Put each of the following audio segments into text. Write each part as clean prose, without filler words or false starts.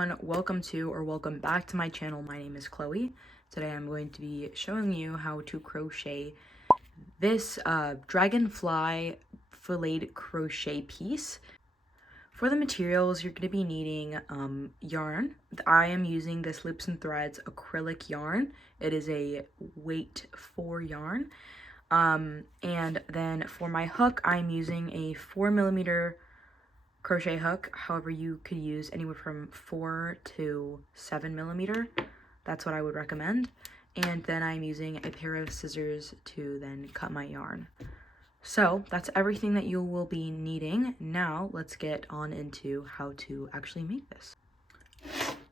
everyone, welcome to or welcome back to my channel. My name is Chloe. Today I'm going to be showing you how to crochet this DragonFly filleted crochet piece. For the materials, you're going to be needing yarn. I am using this Loops and Threads acrylic yarn. It is a weight 4 yarn. And then for my hook, I'm using a 4mm crochet hook. However, you could use anywhere from 4 to 7mm. That's what I would recommend. And then I'm using a pair of scissors to then cut my yarn. So that's everything that you will be needing. Now let's get on into how to actually make this.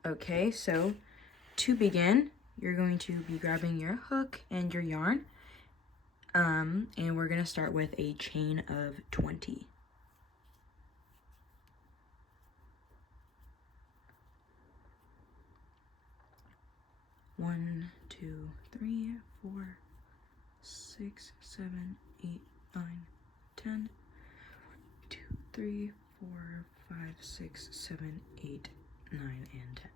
Okay, so to begin, you're going to be grabbing your hook and your yarn. And we're going to start with a chain of 20. 1, 2, 3, 4, 6, 7, 8, 9, 10. 2, 3, 4, 5, 6, 7, 8, 9, and 10.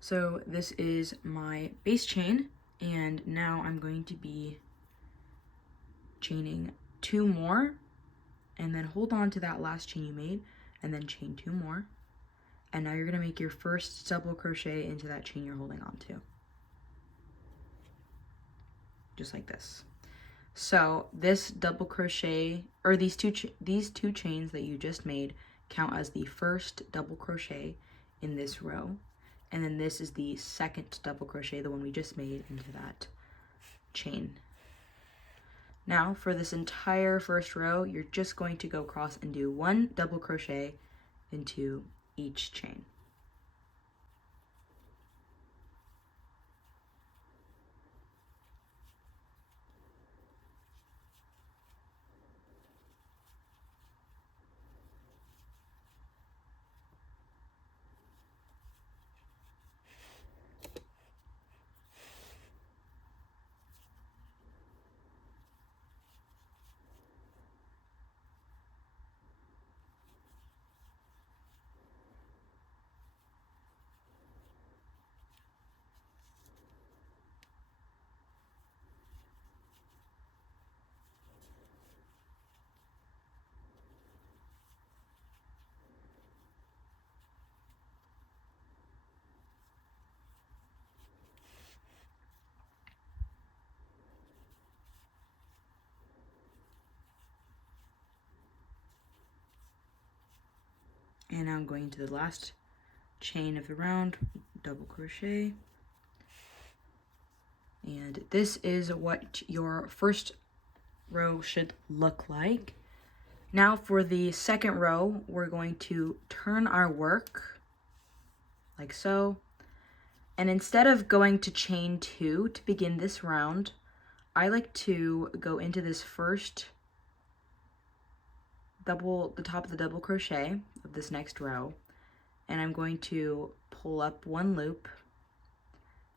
So this is my base chain, and now I'm going to be chaining 2 more, and then hold on to that last chain you made, and then chain 2 more. And now you're going to make your first double crochet into that chain you're holding on to. Just like this. So this double crochet, or these two chains that you just made, count as the first double crochet in this row. And then this is the second double crochet, the one we just made, into that chain. Now for this entire first row, you're just going to go across and do 1 double crochet into each chain. And now I'm going to the last chain of the round, double crochet. And this is what your first row should look like. Now for the second row, we're going to turn our work like so. And instead of going to chain 2 to begin this round, I like to go into this first the top of the double crochet of this next row, and I'm going to pull up 1 loop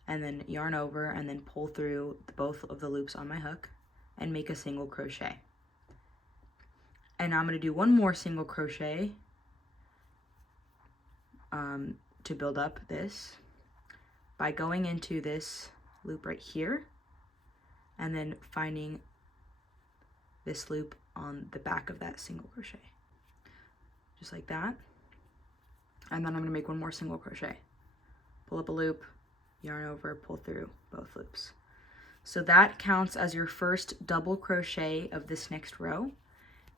and then yarn over and then pull through both of the loops on my hook and make a single crochet. And now I'm going to do 1 more single crochet to build up this by going into this loop right here and then finding this loop on the back of that single crochet, just like that. And then I'm going to make 1 more single crochet, pull up a loop, yarn over, pull through both loops. So that counts as your first double crochet of this next row.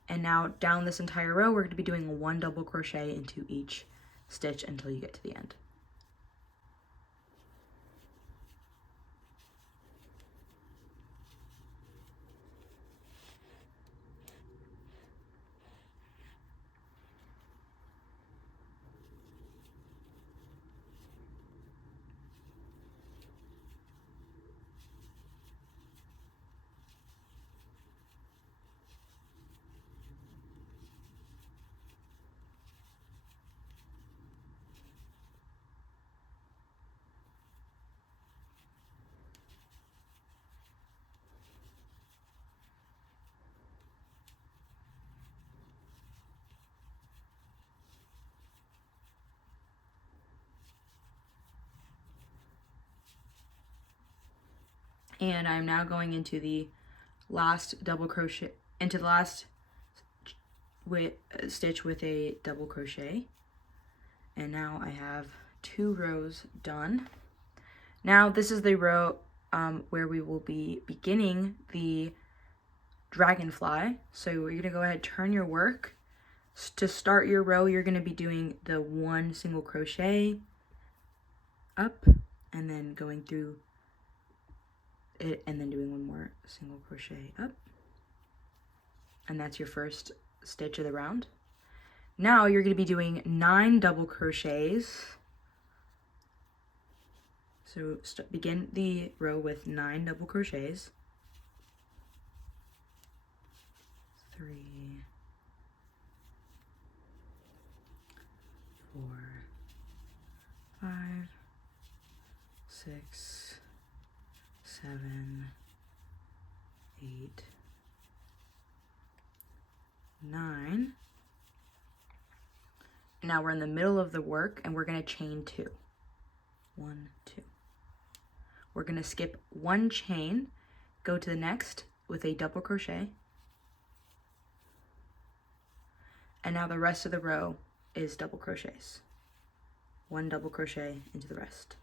And now down this entire row, we're going to be doing 1 double crochet into each stitch until you get to the end. And I'm now going into the last double crochet, into the last stitch with a double crochet. And now I have 2 rows done. Now this is the row where we will be beginning the dragonfly. So you're going to go ahead, turn your work. To start your row, you're going to be doing the 1 single crochet up and then going through it and then doing 1 more single crochet up. And that's your first stitch of the round. Now you're going to be doing 9 double crochets. So begin the row with 9 double crochets. 3, 4, 5, 6, 7, 8, 9. Now we're in the middle of the work and we're going to chain 2. 1, 2. We're going to skip 1 chain, go to the next with a double crochet. And now the rest of the row is double crochets. 1 double crochet into the rest.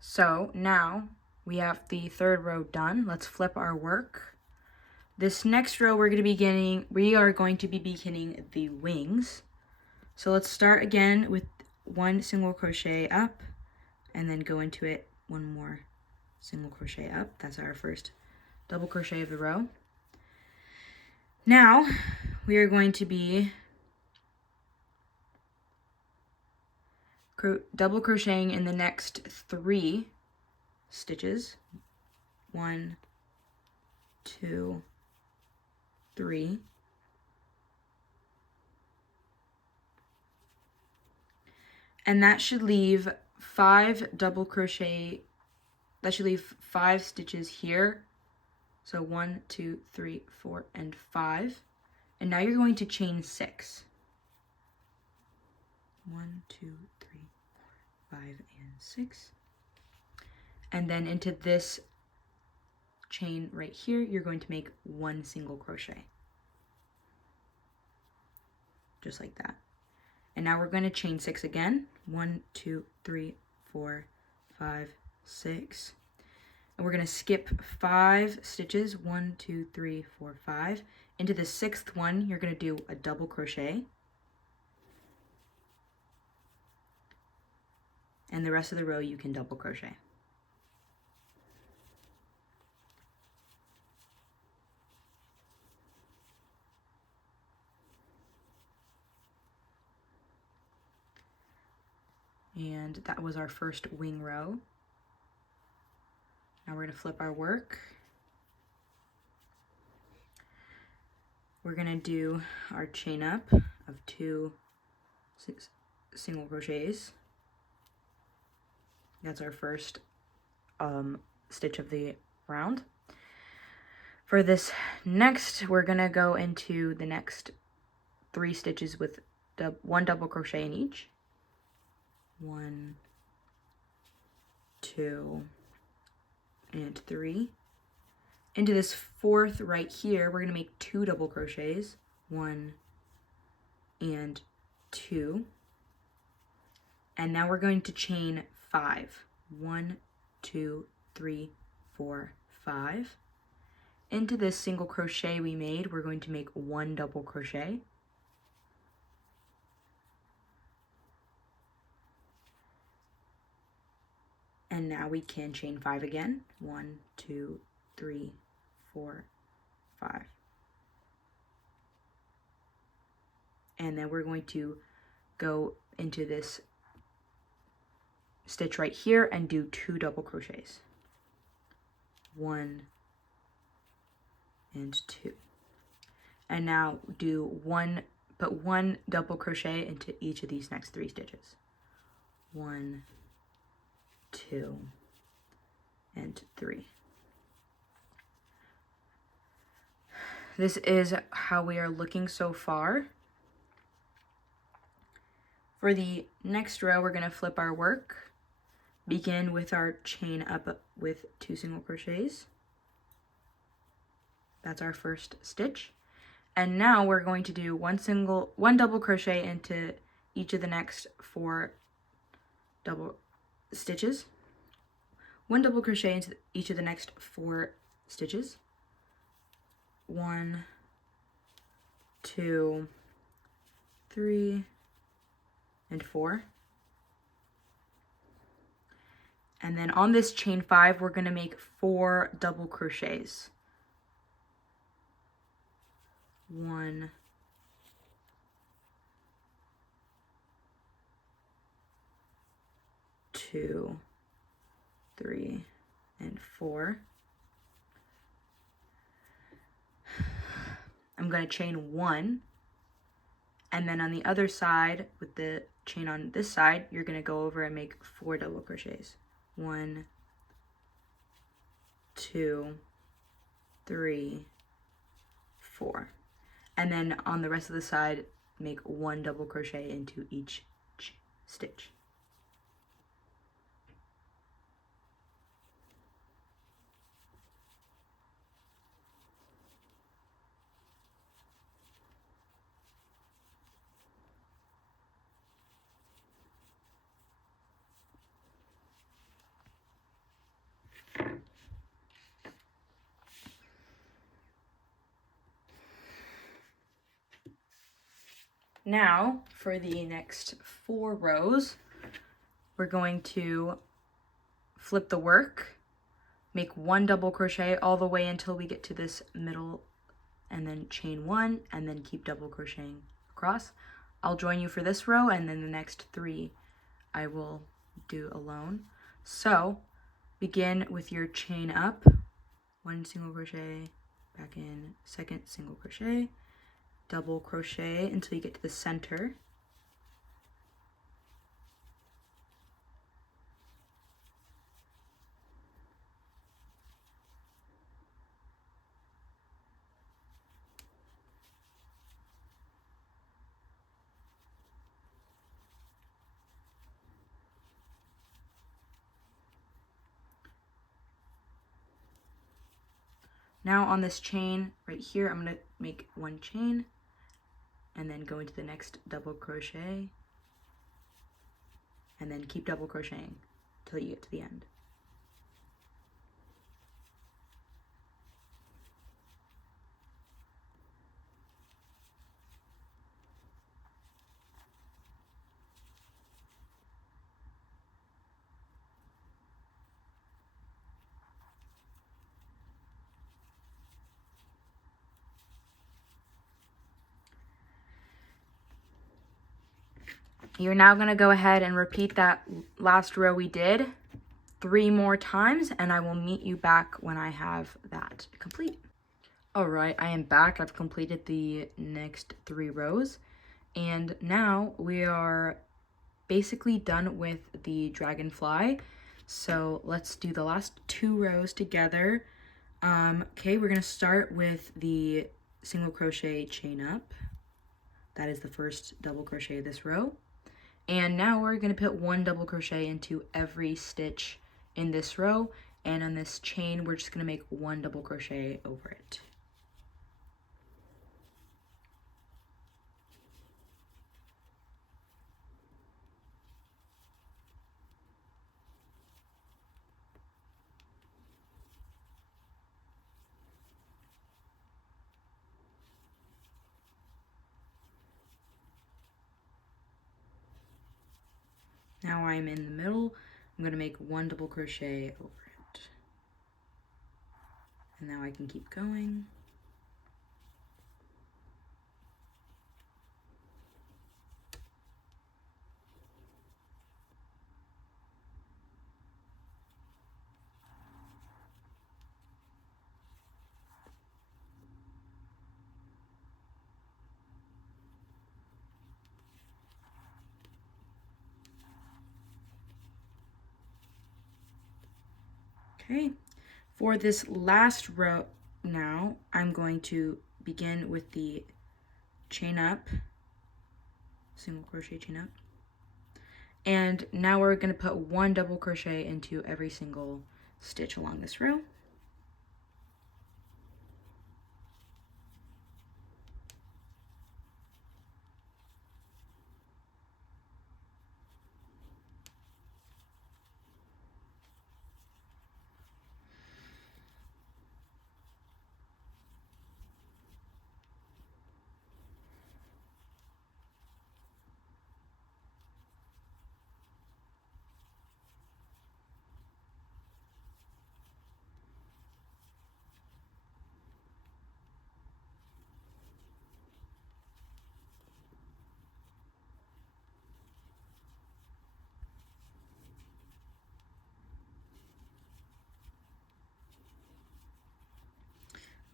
So now we have the 3rd row done. Let's flip our work. This next row we are going to be beginning the wings. So let's start again with 1 single crochet up and then go into it 1 more single crochet up. That's our first double crochet of the row. Now we are going to be double crocheting in the next 3 stitches. 1, 2, 3. And that should leave 5 stitches here. So 1, 2, 3, 4, and 5. And now you're going to chain 6. 1, 2, 3, 4, 5, and 6. And then into this chain right here, you're going to make 1 single crochet. Just like that. And now we're going to chain 6 again. 1, 2, 3, 4, 5, 6. And we're going to skip 5 stitches. 1, 2, 3, 4, 5. Into the 6th one, you're going to do a double crochet. And the rest of the row you can double crochet. And that was our first wing row. Now we're going to flip our work. We're going to do our chain up of 2 single crochets. That's our first stitch of the round. For this next, we're going to go into the next 3 stitches with 1 double crochet in each. 1, 2, and 3. Into this 4th right here, we're going to make 2 double crochets. 1 and 2. And now we're going to chain 5. 1, 2, 3, 4, 5. Into this single crochet we made, we're going to make 1 double crochet. And now we can chain 5 again. 1, 2, 3, 4, 5. And then we're going to go into this stitch right here and do 2 double crochets. 1 and 2. And now do 1 put 1 double crochet into each of these next 3 stitches. 1, 2, and 3. This is how we are looking so far. For the next row, we're going to flip our work. Begin with our chain up with 2 single crochets. That's our first stitch. And now we're going to do one double crochet into each of the next 4 double stitches. 1 double crochet into each of the next 4 stitches. 1, 2, 3, and 4. And then on this chain 5, we're going to make 4 double crochets. 1, 2, 3, and 4. I'm going to chain 1, and then on the other side, with the chain on this side, you're going to go over and make 4 double crochets. 1, 2, 3, 4. And then on the rest of the side, make 1 double crochet into each stitch. Now, for the next 4 rows, we're going to flip the work, make 1 double crochet all the way until we get to this middle, and then chain 1, and then keep double crocheting across. I'll join you for this row, and then the next 3 I will do alone. So, begin with your chain up, 1 single crochet, back in, 2nd single crochet, double crochet until you get to the center. Now on this chain right here, I'm going to make 1 chain and then go into the next double crochet and then keep double crocheting till you get to the end. You're now going to go ahead and repeat that last row we did 3 more times, and I will meet you back when I have that complete. All right, I am back. I've completed the next 3 rows, and now we are basically done with the dragonfly. So let's do the last 2 rows together. Okay, we're going to start with the single crochet chain up. That is the first double crochet of this row. And now we're going to put 1 double crochet into every stitch in this row, and on this chain we're just going to make 1 double crochet over it. Now I'm in the middle. I'm going to make 1 double crochet over it. And now I can keep going. Okay, for this last row now, I'm going to begin with the chain up, single crochet chain up. And now we're going to put 1 double crochet into every single stitch along this row.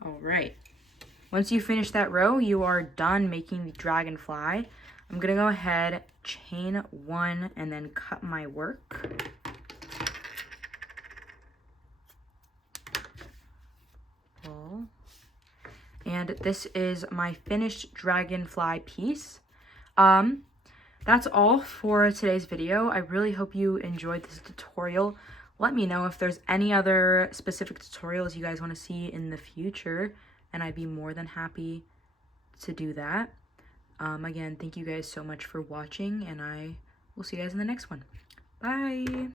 All right. Once you finish that row, you are done making the dragonfly. I'm gonna go ahead, chain 1, and then cut my work. Pull. And this is my finished dragonfly piece. That's all for today's video. I really hope you enjoyed this tutorial. Let me know if there's any other specific tutorials you guys want to see in the future, and I'd be more than happy to do that. Again, thank you guys so much for watching, and I will see you guys in the next one. Bye!